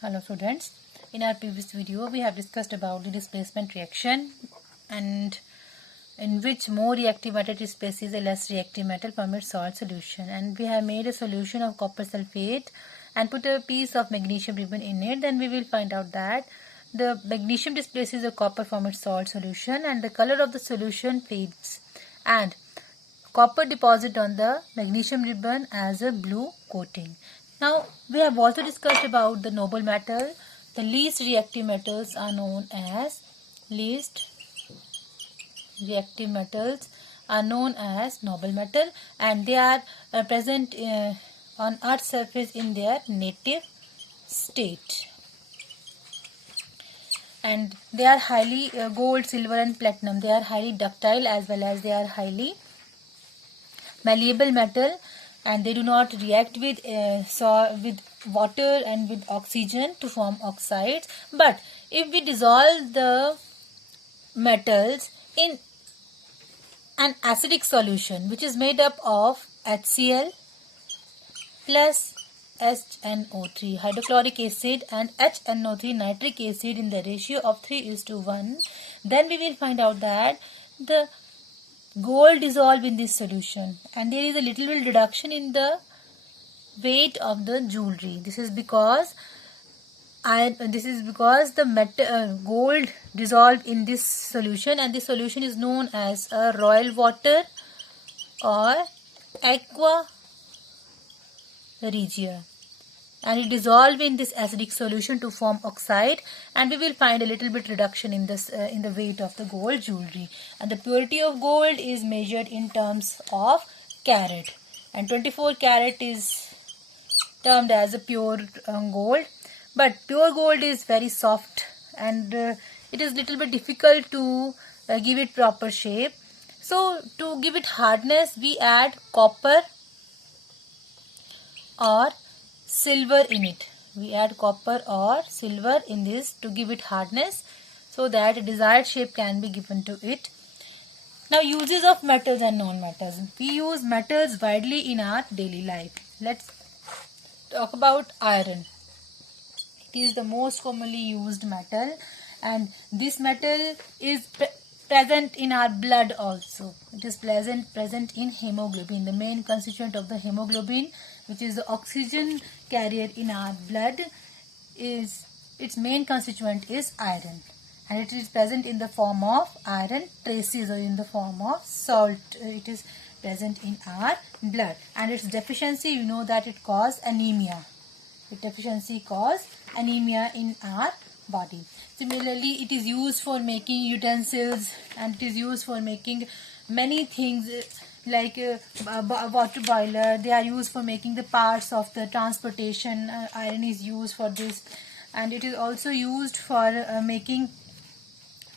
Hello students, in our previous video we have discussed about the displacement reaction and in which more reactive matter displaces a less reactive metal from its salt solution, and we have made a solution of copper sulfate and put a piece of magnesium ribbon in it. Then we will find out that the magnesium displaces the copper from its salt solution and the color of the solution fades, and copper deposit on the magnesium ribbon as a blue coating. Now we have also discussed about the noble metal. The least reactive metals are known as noble metal, and they are present on Earth's surface in their native state. And they are highly gold, silver and platinum. They are highly ductile as well as they are highly malleable metal, and they do not react with water and with oxygen to form oxides. But if we dissolve the metals in an acidic solution which is made up of HCl plus HNO3 hydrochloric acid and HNO3 nitric acid in the ratio of 3:1, then we will find out that the gold dissolve in this solution and there is a little bit reduction in the weight of the jewelry. This is because the gold dissolved in this solution, and this solution is known as a royal water or aqua regia, and it dissolved in this acidic solution to form oxide, and we will find a little bit reduction in this in the weight of the gold jewelry. And the purity of gold is measured in terms of carat, and 24 carat is termed as a pure gold. But pure gold is very soft, and it is little bit difficult to give it proper shape. So to give it hardness, we add copper or silver in it. We add copper or silver in this to give it hardness so that a desired shape can be given to it. Now, uses of metals and non-metals. We use metals widely in our daily life. Let's talk about iron. It is the most commonly used metal, and this metal is present in our blood also. It is present in hemoglobin, the main constituent of the hemoglobin, which is the oxygen carrier in our blood. Its main constituent is iron, and it is present in the form of iron traces or in the form of salt. It is present in our blood, and its deficiency, you know that it causes anemia. Its deficiency causes anemia in our body. Similarly, it is used for making utensils, and it is used for making many things like water boiler. They are used for making the parts of the transportation. Iron is used for this, and it is also used for making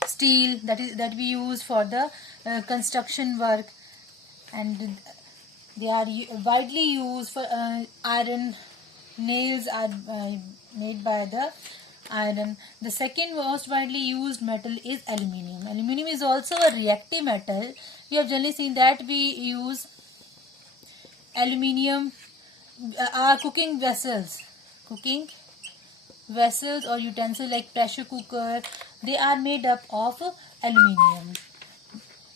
steel that we use for the construction work, and they are widely used for iron. Nails are made by the iron. The second most widely used metal is aluminium. Aluminium is also a reactive metal. We have generally seen that we use aluminium our cooking vessels or utensils like pressure cooker. They are made up of aluminium.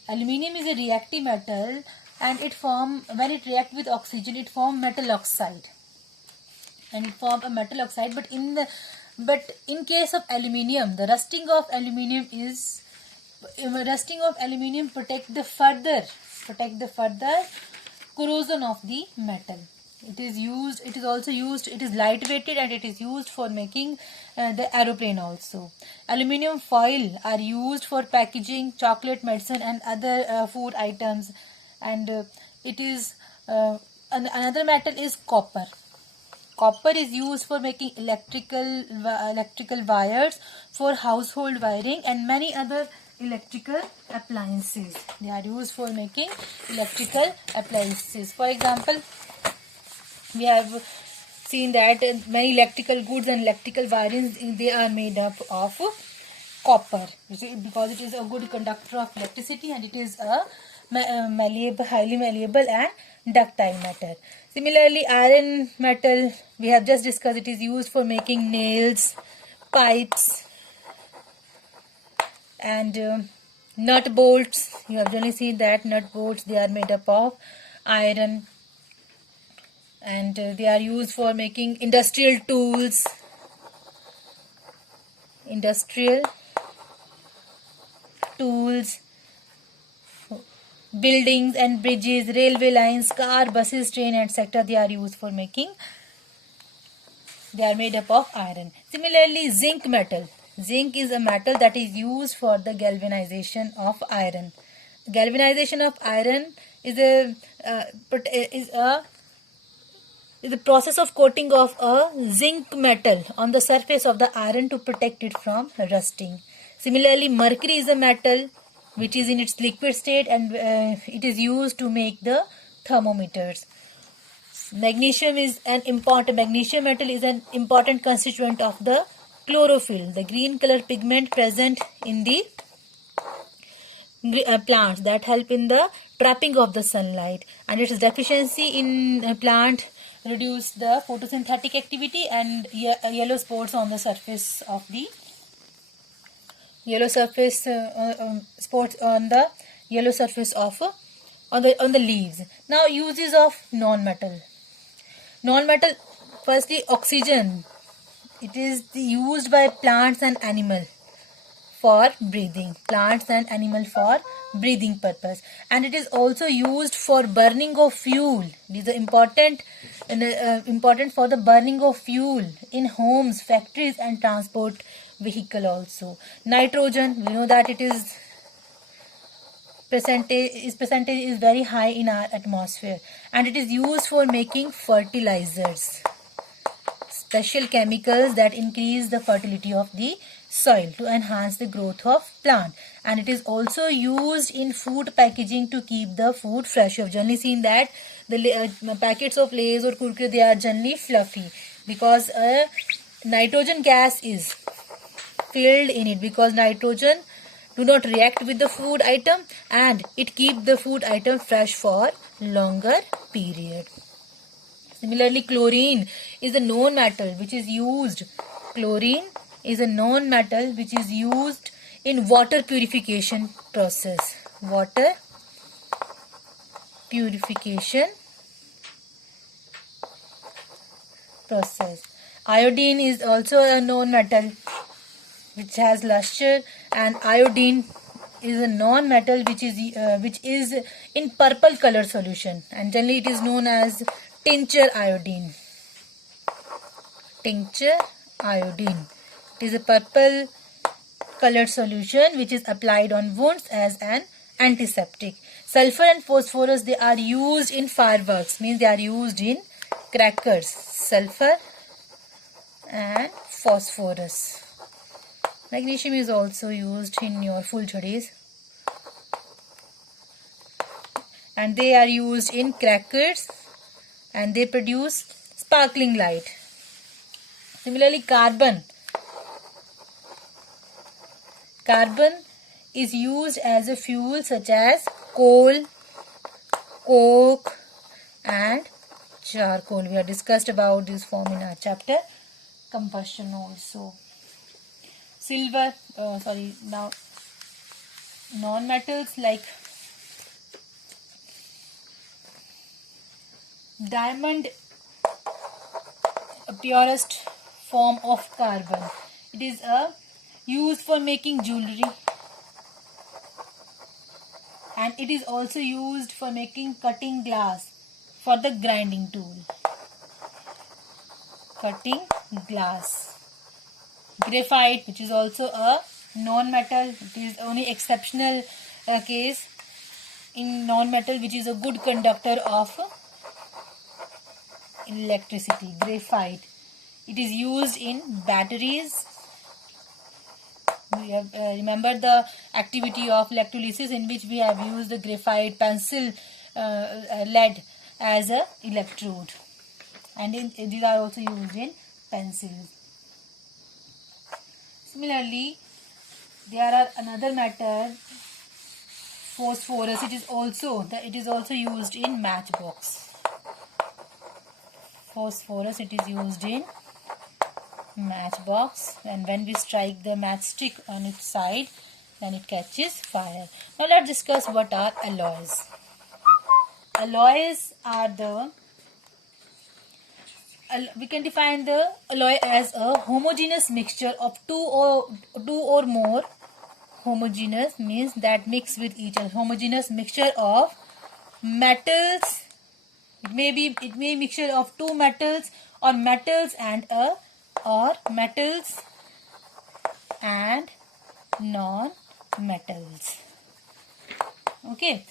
Aluminium is a reactive metal, and when it reacts with oxygen, it forms metal oxide. But in case of aluminium, the rusting of aluminium protect the further corrosion of the metal. It is lightweighted, and it is used for making the aeroplane also. Aluminium foil are used for packaging chocolate, medicine and other food items. And another metal is copper. Copper is used for making electrical wires, for household wiring and many other electrical appliances. They are used for making electrical appliances. For example, we have seen that many electrical goods and electrical wirings, they are made up of copper, because it is a good conductor of electricity, and it is a malleable, highly malleable and ductile matter. Similarly, iron metal, we have just discussed, it is used for making nails, pipes, and nut bolts. You have generally seen that nut bolts, they are made up of iron, and they are used for making industrial tools, buildings and bridges, railway lines, car, buses, train, etc. They are used for making. They are made up of iron. Similarly, zinc metal. Zinc is a metal that is used for the galvanization of iron. Galvanization of iron is the process of coating of a zinc metal on the surface of the iron to protect it from rusting. Similarly, mercury is a metal which is in its liquid state, and it is used to make the thermometers. Magnesium metal is an important constituent of the chlorophyll, the green color pigment present in the plants that help in the trapping of the sunlight, and its deficiency in plant reduce the photosynthetic activity and yellow spots on the surface of the spots on the yellow surface of on the leaves. Now, uses of non-metal. Non-metal, firstly, oxygen. It is used by plants and animal for breathing. Plants and animal for breathing purpose, and it is also used for burning of fuel. It is important for the burning of fuel in homes, factories, and transport vehicle also. Nitrogen, we know that it is percentage is very high in our atmosphere, and it is used for making fertilizers, special chemicals that increase the fertility of the soil to enhance the growth of plant. And it is also used in food packaging to keep the food fresh. You have generally seen that the packets of Lay's or Kurkure, they are generally fluffy because nitrogen gas is filled in it, because nitrogen do not react with the food item, and it keeps the food item fresh for longer period. Similarly, chlorine is a known metal which is used. Chlorine is a known metal which is used in water purification process. Water purification process. Iodine is also a known metal which has luster, and iodine is a non-metal which is in purple color solution, and generally it is known as tincture iodine. Tincture iodine. It is a purple colored solution which is applied on wounds as an antiseptic. Sulfur and phosphorus, they are used in fireworks, means they are used in crackers. Sulfur and phosphorus. Magnesium is also used in your fulchadis, and they are used in crackers and they produce sparkling light. Similarly, carbon is used as a fuel such as coal, coke, and charcoal. We have discussed about this form in our chapter combustion also. Now non-metals like diamond, a purest form of carbon. It is used for making jewelry, and it is also used for making cutting glass for the grinding tool. Cutting glass. Graphite, which is also a non-metal. It is only exceptional case in non-metal which is a good conductor of electricity. Graphite. It is used in batteries. We have remembered the activity of electrolysis, in which we have used the graphite pencil lead as a electrode, and these are also used in pencils. Similarly, there are another matter phosphorus, it is also used in matchbox. Phosphorus, it is used in matchbox, and when we strike the matchstick on its side, then it catches fire. Now let's discuss what are alloys. Alloys are we can define the alloy as a homogeneous mixture of two or more. Homogeneous means that mix with each other. Homogeneous mixture of metals. It may be mixture of two metals, or metals and non-metals. Okay.